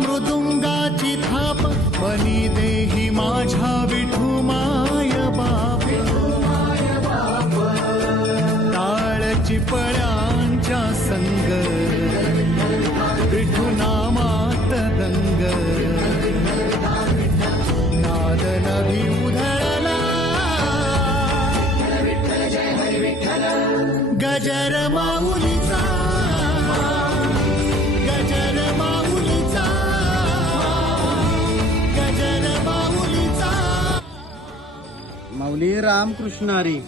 मृदुंगाची थाप बनी देही माझ्या विठू माय बाप टाळची पळ्यांच्या संग विठू नामात दंग नाद नभी उधळला गजर माऊलीचा माऊली रामकृष्ण हरी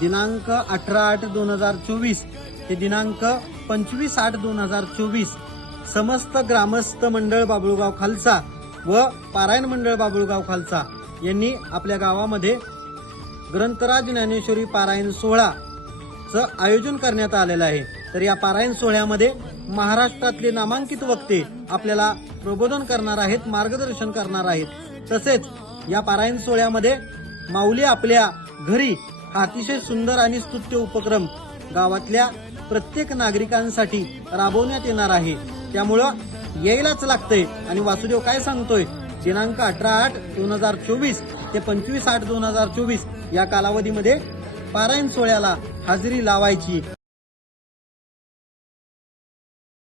दिनांक 18/8/2024 ते दिनांक 25/8/2024 समस्त ग्रामस्थ मंडळ बाबुळगाव खालसा व पारायण मंडळ बाबुळगाव खालसा यांनी आपल्या गावामध्ये ग्रंथराज ज्ञानेश्वरी पारायण सोहळाचं आयोजन करण्यात आलेलं आहे। तर या पारायण सोहळ्यामध्ये महाराष्ट्रातले नामांकित वक्ते आपल्याला प्रबोधन करणार आहेत, मार्गदर्शन करणार आहेत। तसेच या पारायण सोहळ्यामध्ये माऊली आपल्या घरी हा अतिशय सुंदर आणि स्तुत्य उपक्रम गावातल्या प्रत्येक नागरिकांसाठी राबवण्यात येणार आहे। त्यामुळं यायलाच लागतंय। आणि वासुदेव काय सांगतोय, दिनांक 18/8/2024 ते 25/8/2024 या कालावधीमध्ये पारायण सोहळ्याला हजेरी लावायची।